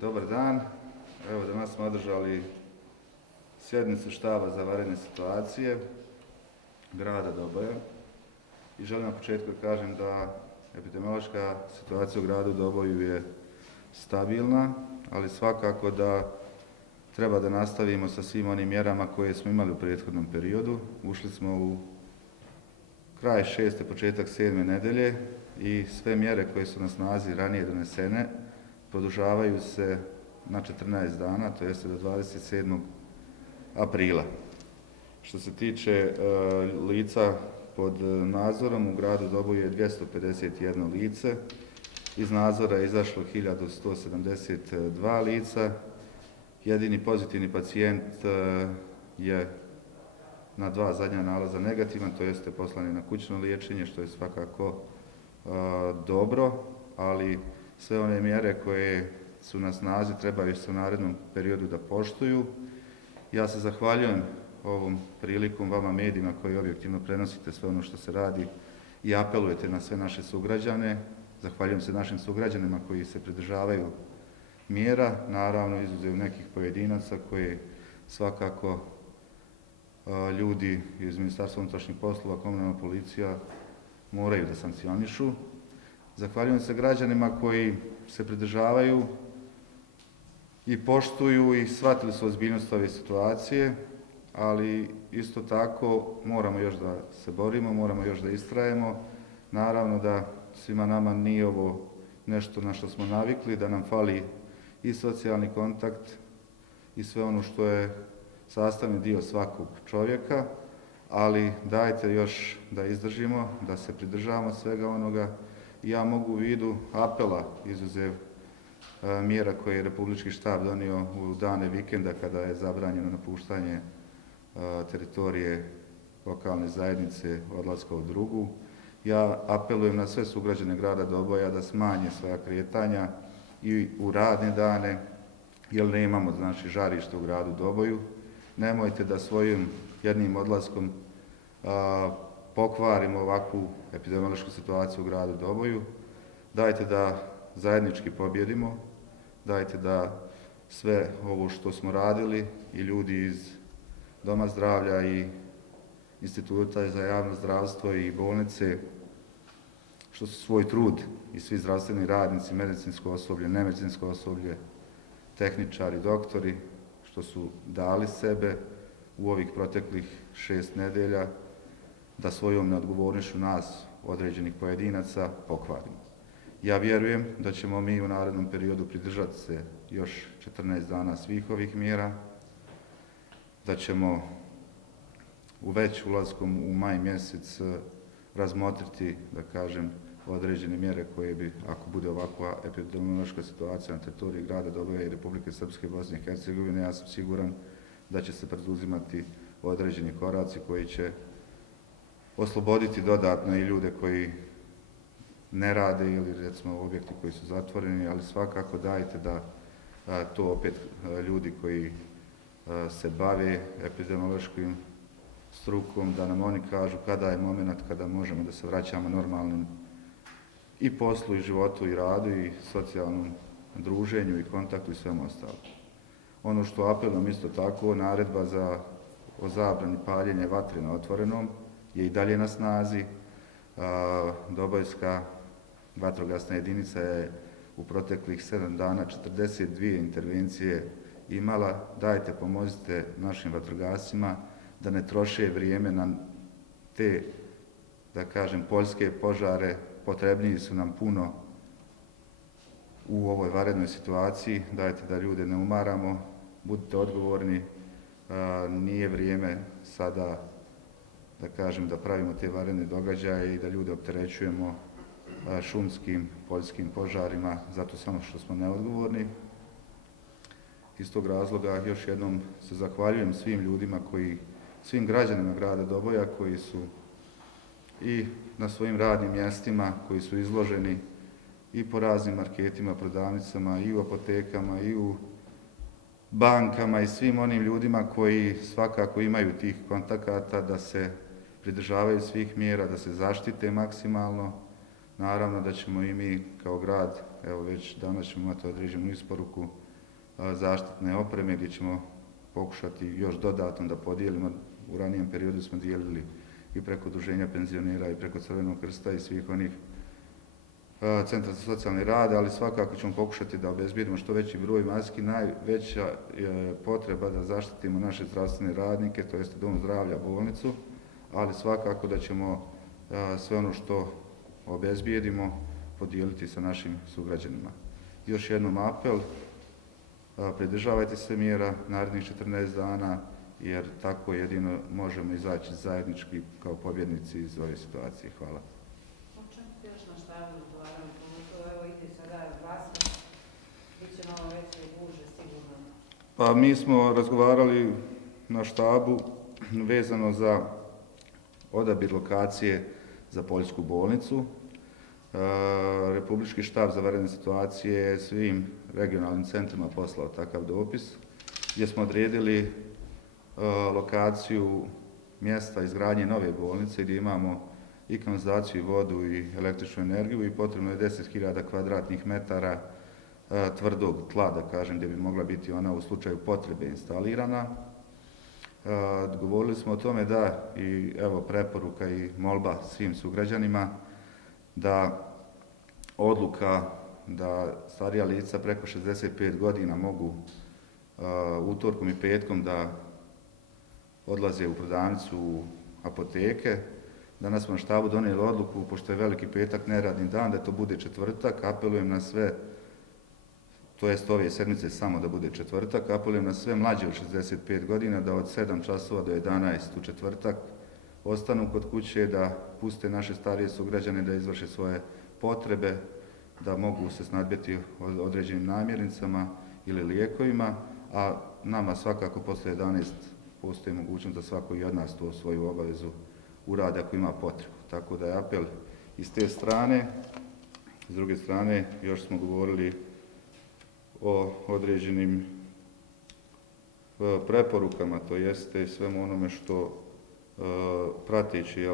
Dobar dan. Evo, danas smo održali sjednicu štaba za vanredne situacije grada Doboja i želim na početku da kažem da epidemiološka situacija u gradu Doboju je stabilna, ali svakako da treba da nastavimo sa svim onim mjerama koje smo imali u prethodnom periodu. Ušli smo u kraj 6. početak 7. nedelje i sve mjere koje su na snazi ranije donesene produžavaju se na 14 dana, to jeste do 27. aprila. Što se tiče lica pod nadzorom, u gradu Doboju je 251 lice, iz nadzora je izašlo 1172 lica, jedini pozitivni pacijent je na 2 zadnja nalaza negativan, to jeste poslan je na kućno liječenje, što je svakako dobro, ali sve one mjere koje su na snazi trebaju se u narednom periodu da poštuju. Ja se zahvaljujem ovom prilikom vama medijima koji objektivno prenosite sve ono što se radi i apelujete na sve naše sugrađane. Zahvaljujem se našim sugrađanima koji se pridržavaju mjera, naravno izuzev nekih pojedinaca koji svakako ljudi iz Ministarstva unutrašnjih poslova, komunalna policija moraju da sankcionišu. Zahvaljujem se građanima koji se pridržavaju i poštuju i shvatili su ozbiljnost ove situacije, ali isto tako moramo još da se borimo, moramo još da istrajemo. Naravno da svima nama nije ovo nešto na što smo navikli, da nam fali i socijalni kontakt i sve ono što je sastavni dio svakog čovjeka, ali dajte još da izdržimo, da se pridržavamo svega onoga. Ja mogu u vidu apela, izuzev mjera koje je Republički štab donio u dane vikenda kada je zabranjeno napuštanje teritorije lokalne zajednice odlaska u drugu. Ja apelujem na sve sugrađane grada Doboja da smanje svoja kretanja i u radne dane, jer nemamo žarište u gradu Doboju. Nemojte da svojim jednim odlaskom pokvarimo ovakvu epidemiološku situaciju u gradu Doboju. Dajte da zajednički pobjedimo, dajte da sve ovo što smo radili i ljudi iz Doma zdravlja i Instituta za javno zdravstvo i bolnice, što su svoj trud i svi zdravstveni radnici, medicinsko osoblje, nemedicinsko osoblje, tehničari, doktori, što su dali sebe u ovih proteklih 6 nedelja, da svojom neodgovornošću nas, određenih pojedinaca, pokvarimo. Ja vjerujem da ćemo mi u narednom periodu pridržati se još 14 dana svih ovih mjera, da ćemo već ulaskom u maj mjesec razmotriti, da kažem, određene mjere koje bi, ako bude ovakva epidemiološka situacija na teritoriji grada Doboja i Republike Srpske, Bosne i Hercegovine, ja sam siguran da će se preduzimati određeni koraci koji će osloboditi dodatno i ljude koji ne rade ili recimo objekti koji su zatvoreni, ali svakako dajte da to opet ljudi koji se bave epidemiološkim strukom, da nam oni kažu kada je moment kada možemo da se vraćamo normalnom i poslu, i životu, i radu, i socijalnom druženju, i kontaktu, i svemu ostalo. Ono što apelujem isto tako, naredba o zabrani paljenja vatre na otvorenom je i dalje na snazi. Dobojska vatrogasna jedinica je u proteklih 7 dana 42 intervencije imala. Dajte, pomozite našim vatrogascima da ne troše vrijeme na te, da kažem, poljske požare. Potrebniji su nam puno u ovoj vanrednoj situaciji. Dajte da ljude ne umaramo, budite odgovorni. Nije vrijeme sada, da kažem, da pravimo te vanredne događaje i da ljude opterećujemo šumskim, poljskim požarima, zato samo što smo neodgovorni. Iz tog razloga još jednom se zahvaljujem svim ljudima svim građanima grada Doboja koji su i na svojim radnim mjestima, koji su izloženi i po raznim marketima, prodavnicama, i u apotekama, i u bankama i svim onim ljudima koji svakako imaju tih kontakata da se pridržavaju svih mjera, da se zaštite maksimalno. Naravno da ćemo i mi kao grad evo već danas ćemo imati određenu isporuku zaštitne opreme gdje ćemo pokušati još dodatno da podijelimo. U ranijem periodu smo dijelili i preko udruženja penzionera i preko Crvenog krsta i svih onih centra za socijalni rad, ali svakako ćemo pokušati da obezbijedimo što veći broj maski. Najveća je potreba da zaštitimo naše zdravstvene radnike, to jest dom zdravlja, bolnicu, ali svakako da ćemo sve ono što obezbijedimo podijeliti sa našim sugrađanima. Još jednom apel, pridržavajte se mjera narednih 14 dana, jer tako jedino možemo izaći zajednički kao pobjednici iz ove situacije. Hvala. O čemu ste još na štabu razgovarali? Evo ide sada glasno, bit će malo veće i guže sigurno. Pa mi smo razgovarali na štabu vezano za odabir lokacije za poljsku bolnicu. Republički štab za vanredne situacije je svim regionalnim centrima poslao takav dopis gdje smo odredili lokaciju mjesta izgradnje nove bolnice gdje imamo i kanalizaciju, vodu i električnu energiju i potrebno je 10.000 kvadratnih metara tvrdog tla, da kažem, gdje bi mogla biti ona u slučaju potrebe instalirana. Govorili smo o tome da i evo preporuka i molba svim sugrađanima da odluka da starija lica preko 65 godina mogu utorkom i petkom da odlaze u prodavnicu u apoteke. Danas smo na štabu donijeli odluku, pošto je Veliki petak neradni dan, da to bude četvrtak. Apelujem na sve, to jest ove sedmice samo da bude četvrtak, apelujem na sve mlađe od 65 godina da od 7 časova do 11 u četvrtak ostanu kod kuće, da puste naše starije sugrađane da izvrše svoje potrebe, da mogu se snadbiti određenim namirnicama ili lijekovima, a nama svakako posle 11 postoji mogućnost da svako i od nas to svoju obavezu uradi ako ima potrebu. Tako da je apel iz te strane. S druge strane, još smo govorili o određenim preporukama, to jeste svemu onome što prateći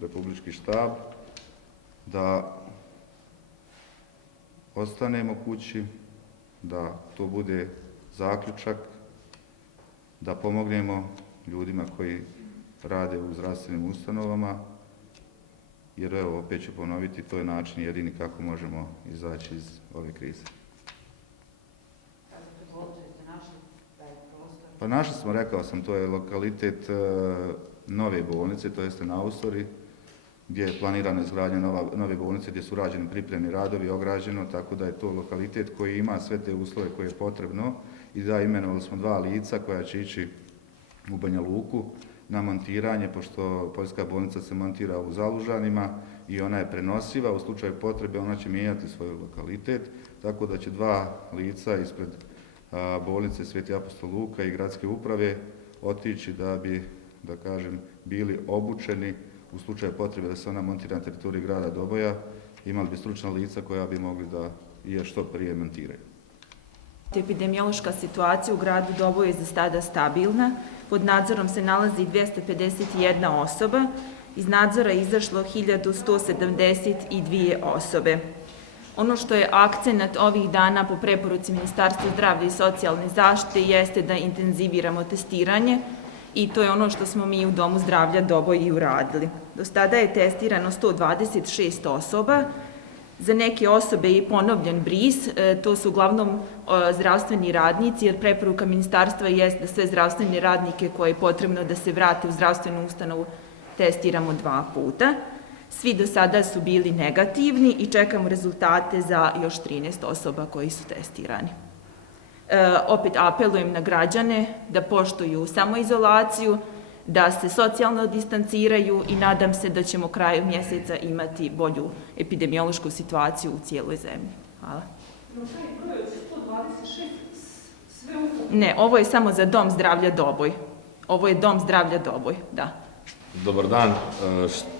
republički štab, da ostanemo kući, da to bude zaključak, da pomognemo ljudima koji rade u zdravstvenim ustanovama, jer evo, opet ću ponoviti, to je način jedini kako možemo izaći iz ove krize. Pa našli smo, rekao sam, to je lokalitet nove bolnice, to jeste na Austori, gdje je planirana izgradnja nove bolnice, gdje su rađeni pripremni radovi, ograđeno, tako da je to lokalitet koji ima sve te uslove koje je potrebno. I da, imenovali smo 2 lica koja će ići u Banja Luku na montiranje, pošto poljska bolnica se montira u Zalužanima i ona je prenosiva, u slučaju potrebe ona će mijenjati svoj lokalitet, tako da će 2 lica ispred bolnice Sveti apostol Luka i gradske uprave otići da bi, da kažem, bili obučeni u slučaju potrebe da se ona montira na teritoriji grada Doboja, imali bi stručna lica koja bi mogli da je što prije montiraju. Epidemiološka situacija u gradu Doboju je za sada stabilna. Pod nadzorom se nalazi 251 osoba. Iz nadzora je izašlo 1172 osobe. Ono što je akcenat ovih dana po preporuci Ministarstva zdravlja i socijalne zaštite jeste da intenziviramo testiranje i to je ono što smo mi u Domu zdravlja Doboj i uradili. Do sada je testirano 126 osoba. Za neke osobe je ponovljen bris, to su uglavnom zdravstveni radnici, jer preporuka ministarstva jeste da sve zdravstvene radnike koje je potrebno da se vrate u zdravstvenu ustanovu testiramo 2 puta. Svi do sada su bili negativni i čekamo rezultate za još 13 osoba koji su testirani. Opet apelujem na građane da poštuju samoizolaciju, da se socijalno distanciraju i nadam se da ćemo kraju mjeseca imati bolju epidemiološku situaciju u cijeloj zemlji. Hvala. Ne, ovo je samo za Dom zdravlja Doboj. Ovo je Dom zdravlja Doboj, da. Dobar dan.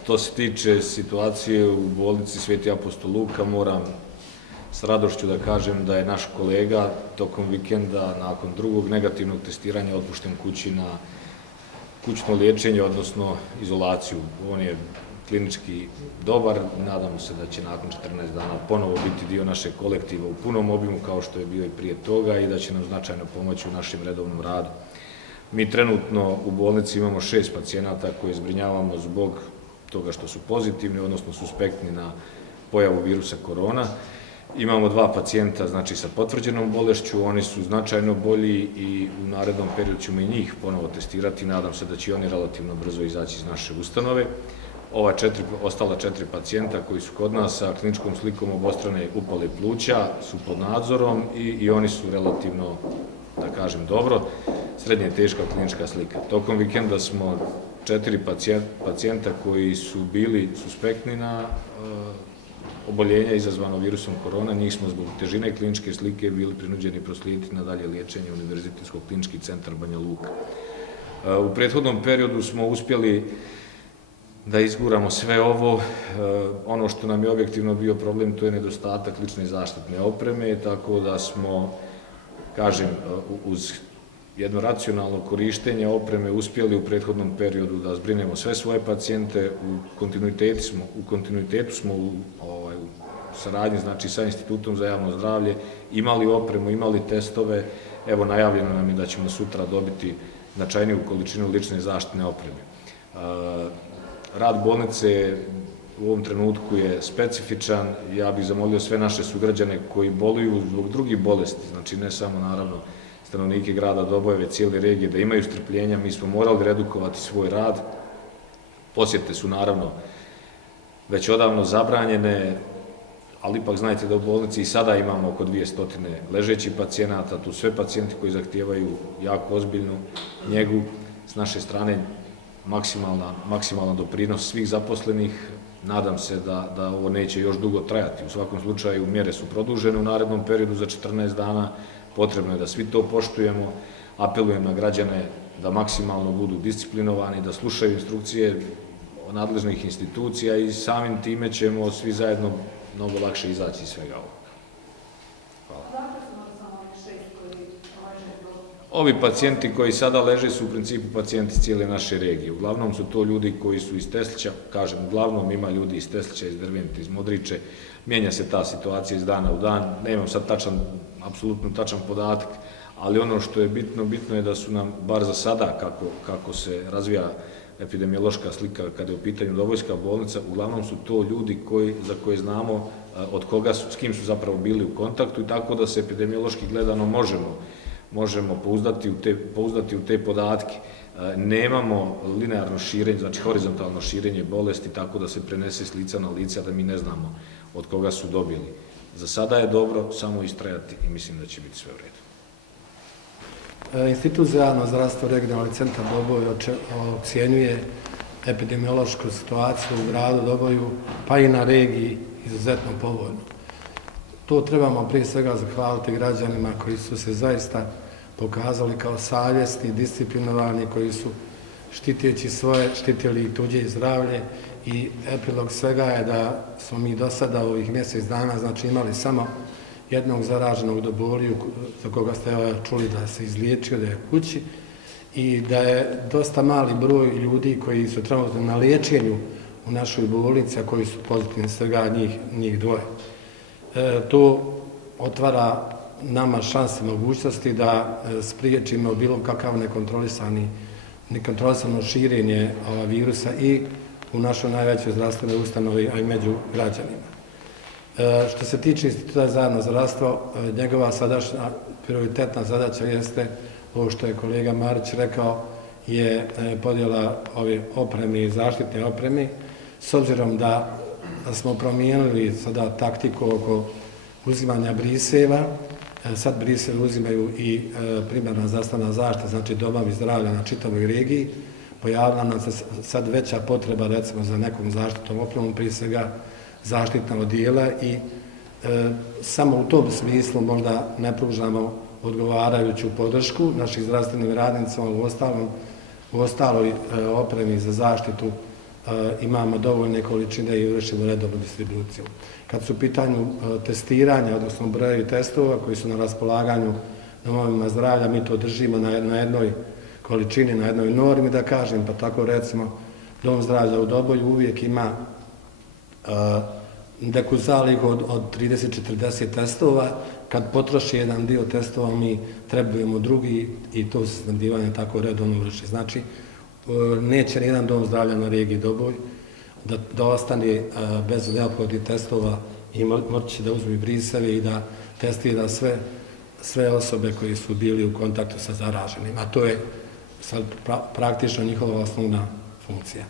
Što se tiče situacije u bolnici Sveti apostol Luka, moram s radošću da kažem da je naš kolega tokom vikenda nakon drugog negativnog testiranja otpušten kući na kućno liječenje, odnosno izolaciju. On je klinički dobar. Nadamo se da će nakon 14 dana ponovo biti dio našeg kolektiva u punom obimu kao što je bio i prije toga i da će nam značajno pomoći u našem redovnom radu. Mi trenutno u bolnici imamo 6 pacijenata koje zbrinjavamo zbog toga što su pozitivni, odnosno suspektni na pojavu virusa korona. Imamo 2 pacijenta, znači sa potvrđenom bolešću, oni su značajno bolji i u narednom periodu ćemo i njih ponovo testirati. Nadam se da će oni relativno brzo izaći iz naše ustanove. Ostala 4 pacijenta koji su kod nas sa kliničkom slikom obostrane upale pluća su pod nadzorom i oni su relativno, da kažem, dobro. Srednje teška klinička slika. Tokom vikenda smo 4 pacijenta koji su bili suspektni na oboljenja izazvano virusom korona, njih smo zbog težine kliničke slike bili prinuđeni proslijediti na dalje liječenje Univerzitetskog klinički centar Banja Luka. U prethodnom periodu smo uspjeli da izguramo sve ovo. Ono što nam je objektivno bio problem, to je nedostatak lične zaštitne opreme, tako da smo, kažem, uz jedno racionalno korištenje opreme uspjeli u prethodnom periodu da zbrinemo sve svoje pacijente. U kontinuitetu smo u saradnji, znači, sa Institutom za javno zdravlje imali opremu, imali testove. Evo, najavljeno nam je da ćemo sutra dobiti značajniju količinu lične zaštitne opreme. Rad bolnice u ovom trenutku je specifičan. Ja bih zamolio sve naše sugrađane koji boluju zbog drugih bolesti, znači ne samo, naravno, stanovnike grada Doboja, već cijele regije, da imaju strpljenja. Mi smo morali redukovati svoj rad. Posjete su, naravno, već odavno zabranjene, ali ipak znajte da u bolnici i sada imamo oko 200 ležećih pacijenata, tu sve pacijenti koji zahtijevaju jako ozbiljnu njegu. S naše strane maksimalan doprinos svih zaposlenih. Nadam se da ovo neće još dugo trajati. U svakom slučaju, mjere su produžene u narednom periodu za 14 dana. Potrebno je da svi to poštujemo. Apelujem na građane da maksimalno budu disciplinovani, da slušaju instrukcije nadležnih institucija i samim time ćemo svi zajedno mnogo lakše izaći iz svega ovoga. Hvala. Ovi pacijenti koji sada leže su u principu pacijenti cijele naše regije. Uglavnom su to ljudi koji su iz Teslića, kažem, uglavnom ima ljudi iz Teslića, iz Dervente, iz Modriče. Mijenja se ta situacija iz dana u dan. Nemam sad apsolutno tačan podatak, ali ono što je bitno je da su nam, bar za sada, kako se razvija epidemiološka slika kada je u pitanju Dobojska bolnica, uglavnom su to ljudi za koje znamo s kim su zapravo bili u kontaktu, i tako da se epidemiološki gledano možemo pouzdati u te podatke. Nemamo linearno širenje, znači horizontalno širenje bolesti, tako da se prenese s lica na lice, da mi ne znamo od koga su dobili. Za sada je dobro samo istrajati i mislim da će biti sve u redu. Institut za javno zdravstvo regionalni centar Doboj ocjenjuje epidemiološku situaciju u gradu Doboju, pa i na regiji, izuzetno povoljno. To trebamo prije svega zahvaliti građanima koji su se zaista pokazali kao savjesni, disciplinovani, koji su štiteći svoje, štitili i tuđe zdravlje, i epilog svega je da smo mi do sada u ovih mjesec dana, znači, imali samo jednog zaraženog do bolju, za koga ste čuli da se izliječio, da je kući, i da je dosta mali broj ljudi koji su trenutno na liječenju u našoj bolnici, a koji su pozitivni, svega njih dvoje. To otvara nama šanse, mogućnosti da spriječimo bilo kakav nekontrolisano širenje virusa i u našoj najvećoj zdravstvenoj ustanovi, a i među građanima. Što se tiče Instituta za javno zdravstvo, njegova sadašnja prioritetna zadaća jeste, ovo što je kolega Marić rekao, je podjela ove opreme i zaštitne opreme. S obzirom da smo promijenili sada taktiku oko uzimanja briseva, sad brisevi uzimaju i primarna zdravstvena zaštita, znači domovi zdravlja na čitavoj regiji. Pojavila nam se sad veća potreba, recimo, za nekom zaštitnom opremom, prije svega zaštitna odijela, i samo u tom smislu možda ne pružamo odgovarajuću podršku naših zdravstvenim radnicama. U ostaloj opremi za zaštitu imamo dovoljne količine i vršimo redovnu distribuciju. Kad su u pitanju testiranja, odnosno brojevi testova koji su na raspolaganju domovima zdravlja, mi to držimo na jednoj količini, na jednoj normi, da kažem, pa tako recimo Dom zdravlja u Doboju uvijek ima neku zalihu od 30-40 testova. Kad potroši jedan dio testova, mi trebujemo drugi i to se snabdijevanje tako redovno vrši. Znači, neće nijedan dom zdravlja na regiji Doboj da ostane bez neophodnih testova i moći da uzme briseve i da testira sve osobe koji su bili u kontaktu sa zaraženim. A to je sad praktično njihova osnovna funkcija.